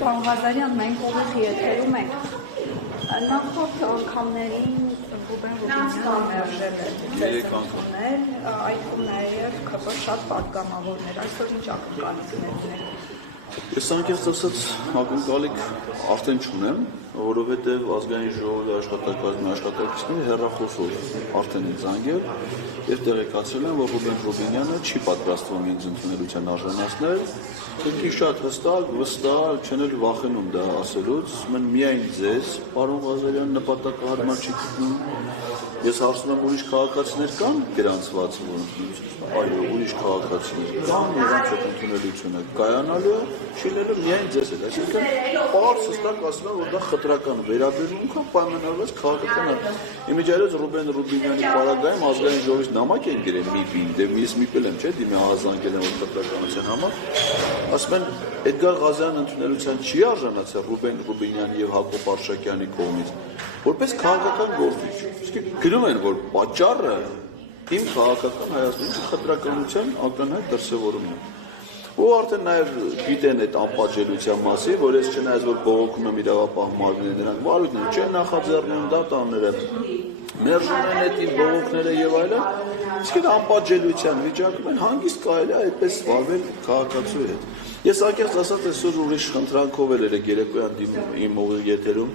Պարոն Ղազարյան, մենք ուղիղ եթերում ենք։ Նախորդ անգամներին Ռուբեն Ռուբինյանը մերժել է ծեսություններ, այդքում նաև ԿՊ շատ պատգամավորներ, այսօր ինչ ակնկալիքներ։ Ես անկեղծ ասած ակնկալիք արդեն չունեմ, որովհետև ազգային ժողովի աշխատակազմի աշխատակիցները հեռախոսով արդեն են զանգել եւ տեղեկացրել են, որ Ռուբեն Ռուբինյանը չի պատրաստվում ինձ ընդունելության արժանացնել, ինքը շատ հստակ, վստահ, չեն էլ վախենում դա ասելուց, մեն միայն ձեզ, պարոն Ղազարյան, նպատակահարմար չի գտնում։ Ես հարցնում եմ ուրիշ քաղաքացիներ կան գրանցված, այո, ուրիշ քաղաքացիներ կան, նրանց ընդունելությունը կայանալու է, շինելու միայն ձեզ էլ, այսինքն պարզ հստակ ասում եմ, որ դա խտրական վերաբերմունք է, պայմանավորված քաղաքական է։ Իմիջիայլոց Ռուբեն Ռուբինյանի պարագայում ազգային ժողովից նամակ են գրել մի-բին, դե ես մի-պել եմ, չէ, դիմի հազանգել են, որ խտրականության համար, ասում են, Էդգար Ղազարյանը ընդունելության չի արժանացել Ռուբեն Ռուբինյանի եւ Հակոբ Արշակյանի կողմից, որպես քաղաքական գործիչ։ Իսկ գրում են, որ պատճառը իմ քաղաքական Հայաստանի խտրականության ակնհայտ դրսևորումն է։ Ու արդեն նաև գիտեն այդ անպատժելիության մասին, որ ես չնայած որ բողոքում եմ իրավապահ մարմինները, նրանք վարույթներ չեն նախաձեռնում, դատաները մերժում են այդ բողոքները եւ այլն, իսկ այդ անպատժելիության վիճակում են հանգիստ կարելի է այդպես վարվել քաղաքացու հետ։ Ես անկեղծ ասած այսօր ուրիշ խնդրանքով էլ երեկոյան իմ ուղիղ եթերում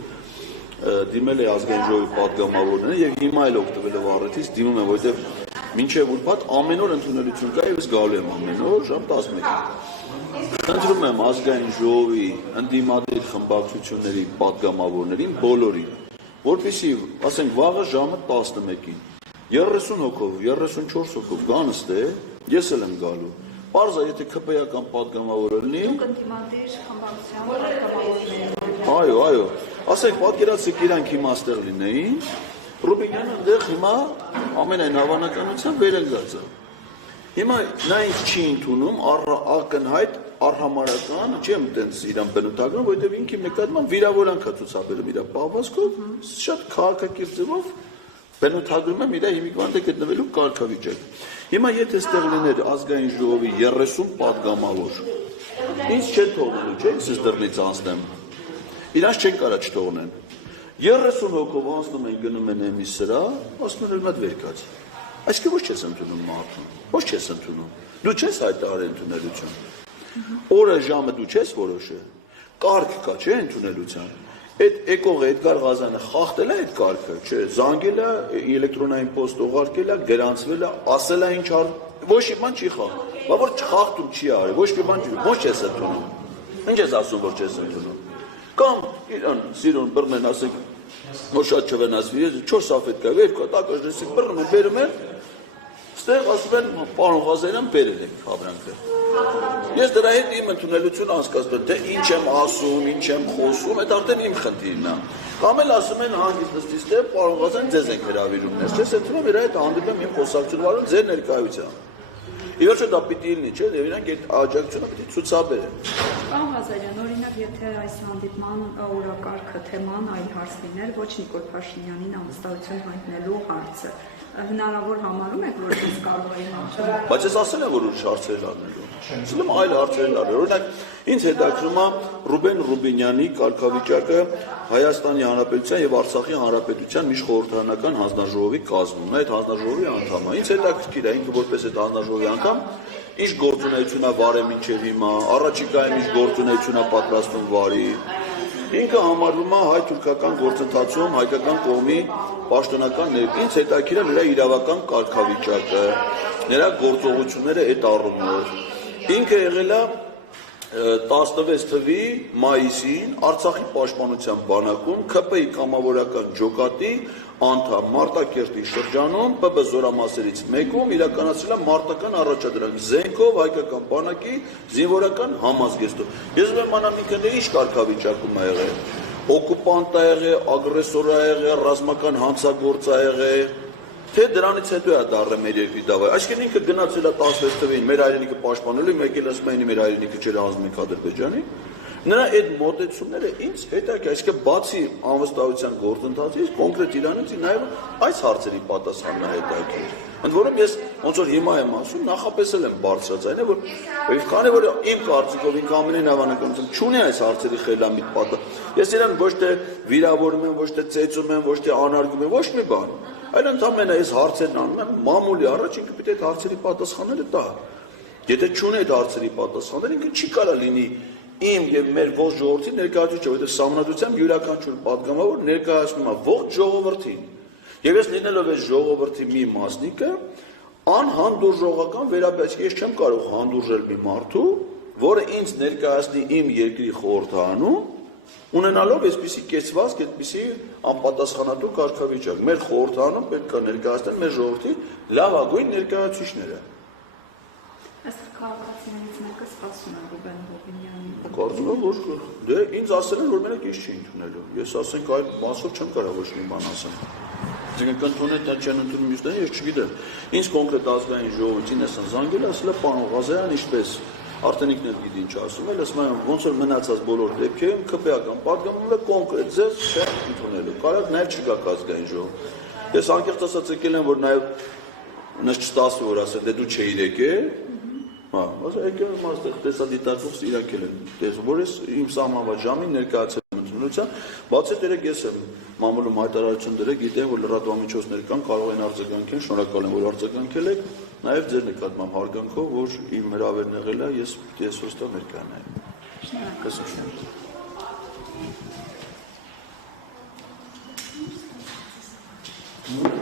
դիմել է ազգային ժողովի պատգամավորները եւ հիմա էլ օգտվելով առիթից դիմում եմ, որովհետեւ մինչև ուրբաթ ամեն օր ընդունելություն կա եւ ես գալու եմ ամեն օր ժամ 11-ին։ Խնդրում եմ ազգային ժողովի ընդդիմադիր խմբակցությունների պատգամավորներին բոլորին, որպեսզի, ասենք, վաղը ժամը 11-ին 30 հոգով, 34 հոգով գանստե, ես էլ եմ գալու։ Պարզ է, եթե ԿՊ-ական պատգամավորը լինի։ Դուք ընդդիմադիր խմբակցության պատգամավորներ։ Այո։ Ասենք, պատկերացրեք իրանք հիմա ստեղ լինեին, Ռուբինյանը այնտեղ հիմա ամենայն հավանականությամբ վերընկած է։ Հիմա նա ինձ չի ընդունում ակնհայտ արհամարական, չեմ տենց իրան բնութագրում, որովհետև ինքը նկատմամբ վիրավորանք է ցուցաբերում իր պահվածքով, շատ քաղաքակիրթ ձևով բնութագրում եմ իր հիմիկվանտե գտնվելու կարգավիճակ։ Հիմա եթե ստեղ լիներ ազգային ժողովի 30 պատգամավոր, ինձ չեն թողնելու, չէ՞, ես դռնից անցնեմ։ Իրանց չեն կարա չթողնեն։ 30 հոգով անցնում են գնում են էմի սրա, ասում են մատ վերկաց։ Այսինքն ոչ չես ընդունում մարդուն, ոչ չես ընդունում։ Դու չես հայտարարել ընդունելություն։ Օրը ժամը դու չես որոշել։ Կարգ կա, չէ՞, ընդունելության։ Այդ եկողը Էդգար Ղազարյանը խախտել է այդ կարգը, չէ՞, զանգել է, էլեկտրոնային պոստ ուղարկել է, գրանցվել է, ասել է ինչ ոչ մի բան չի խախտում։ Բա որ խախտում չի արել, ոչ մի բան չի, ոչ չես ընդունում։ Ինչ ես ասում, որ չես ընդունում։ Կամ իրան սիրուն բռնեն, ասենք, որ շատ չվնասվի, ես 4 սաֆետ կա, 2 տակաժնեսիկ բռնում են, բերում են, ստեղ ասում են, պարոն Ղազարյան բերել եք հավրանքը։ Ես դրա հետ իմ ընդունելություն անցկացնում, թե ինչ եմ ասում, ինչ եմ խոսում, այդ արդեն իմ խնդիրն է։ Կամ էլ ասում են հանգիստ նստից թե պարոն Ղազարյան ձեզ ենք հրավիրումներ, ես ընդունում իր հետ հանդիպում իմ խոսակցություն վարում ձեր ներկայությամբ։ Ի վերջո դա պիտի լինի, չէ՞, եւ իրանք այդ աջակցությունը պիտի ցուցաբերեն։ Պարոն Ղազարյան, օրինակ, եթե այս հանդիպման օրակարգը թեման այլ հարց լիներ, ոչ Նիկոլ Փաշինյանին անվստահություն հայտնելու հարցը, հնարավոր համարում եք, որ դες կարող է իմանալ։ Բայց ես ասել եմ, որ ուրիշ հարցեր լինելու։ Ասում այլ հարցեր լինելու։ Օրինակ, ինձ հետաքրում է Ռուբեն Ռուբինյանի կարգավիճակը Հայաստանի Հանրապետության եւ Արցախի Հանրապետության միջխորհրդարանական հանձնաժողովի կազմում։ Նա այդ հանձնաժողովի անդամ է։ Ինձ հետաքրքիր է ինքը որպես այդ հանձնաժողովի անդամ ինչ գործունեություն է վարել մինչև հիմա, առաջիկայում ինչ գործունեություն է պատրաստում վարի։ Ինքը համարվում է հայ-թուրքական գործընթացում հայկական կողմի պաշտոնական ներկայացուցիչ։ Ինձ հետաքրքիր է նրա իրավական կարգավիճակը, նրա գործողությունները այդ առումով։ Ինքը եղել է 16 թվականի մայիսին Արցախի պաշտպանության բանակում ԿՊ-ի կամավորական ջոկատի անդամ Մարտակերտի շրջանում ՊԲ զորամասերից մեկում իրականացրել է մարտական առաջադրանք զենքով հայկական բանակի զինվորական համազգեստով։ Ես ուրեմն անամիկն ինչ կարգավիճակում ա եղել։ Օկուպանտ ա եղել, ագրեսոր ա եղել, ռազմական հանցագործ ա եղել, թե դրանից հետո է դառը մեր երկրի դավայ։ Այսինքն ինքը գնացել է 16 թվականին մեր հայրենիքը պաշտպանելու, մեկ էլ ասում են մեր հայրենիքը չէր ազնիք Ադրբեջանի։ Նրա այդ մոտեցումները ինձ հետաքրքիր, այսինքն բացի անվստահության գործընթացից կոնկրետ իրանից նաև այս հարցերի պատասխանն է հետաքրքիր։ Ընդ որում ես ոնց որ հիմա եմ ասում, նախապես էլ եմ բարձրացել, որ քանի որ իմ կարծիքով ինքը ամենայն հավանականությամբ չունի այս հարցերի խելամիտ պատասխան։ Ես իրեն ոչ թե վիրավորում եմ, ոչ թե ծեծում եմ, ոչ թե անարգում եմ, ոչ մի բան։ Այլ ընդամենը այս հարցերն անում եմ մամուլի առաջ, ինքը պետք է այդ հարցերի պատասխանները տա։ Եթե չունի այդ հարցերի պատասխանները, ինքը չի կարող լինի իմ եւ մեր ողջ ժողովրդի ներկայացուցիչ, որովհետեւ սահմանադրությամբ յուրաքանչյուր պատգամավոր ներկայացնում է ողջ ժողովրդին։ Եվ ես լինելով այս ժողովրդի մի մասնիկը, անհանդուրժողական վերաբերյալ ես չեմ կարող հանդուրժել մի մարդու, որը ինձ ներկայացնի իմ երկրի խորհրդարանում, ունենալով այսպիսի կեցվածք, այդպիսի անպատասխանատու կարգավիճակ։ Մեր խորհրդարանում պետք է ներկայացնել մեր ժողովրդի լավագույն ներկայացուցիչները։ Այստեղ քաղաքացիներից մեկը սպասում է Ռուբեն Հովհաննյանին։ Կարծում եմ, որ դե ինձ ասել են, որ մենակ ես չի ընդունելու։ Ես ասենք այդ մասով չեմ կարող ոչ մի բան ասել։ Այսինքն կընդունեն, դա չեն ընդունում մյուսները, ես չգիտեմ։ Ինձ կոնկրետ ազգային ժողովրդին ասան զանգել, ասել է պարոն Ղազարյան, ինչպես Արտենիկն էլ գիտի ինչ ասում է, ասում եմ ոնց որ մնացած բոլոր դեպքերում ԿՊ-ական պատգամավորը կոնկրետ ձեզ չեն ընդունելու։ Կարող նաև չգաք ազգային ժողով։ Ես անկեղծ ասած եկել եմ, որ նաև նշ չստացվի որ ասել, դե դու չէիր եկել։ Հա, ասա եկել եմ այստեղ տեսադիտարկով իրակել եմ։ Դες որ ես իմ սահմանված ժամին ներկայացել եմ ընդունության, բացի դերեք ես եմ մամուլում հայտարարություն դրել, գիտեմ որ լրատվամիջոցներ կան, կարող են արձագանքել, շնորհակալ եմ որ արձագանքել եք, նաև ձեր նկատմամբ հարգանքով, որ իմ հրավերն եղել է, ես պիտի այսօր ստա ներկայանայեմ։ Շնորհակալ եմ։